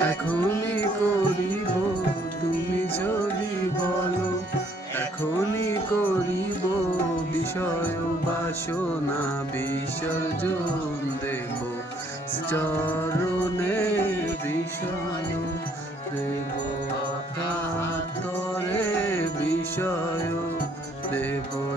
এখনই করিব তুমি যদি বলো, এখনই করিব বিষয় বাসনা বিসর্জন দেব, চরণে বিষয় দেব, অকাতরে বিষয় দেব।